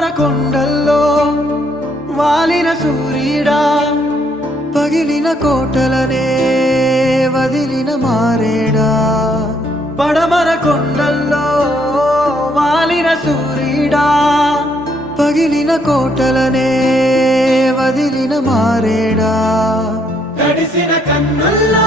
పడమర కొండల్లో వాలిన సూర్యుడా, పగిలిన కోటలనే వదిలిన మారేడా. పడమర కొండల్లో వాలిన సూర్యుడా, పగిలిన కోటలనే వదిలిన మారేడా. తడిసిన కన్నుల్లో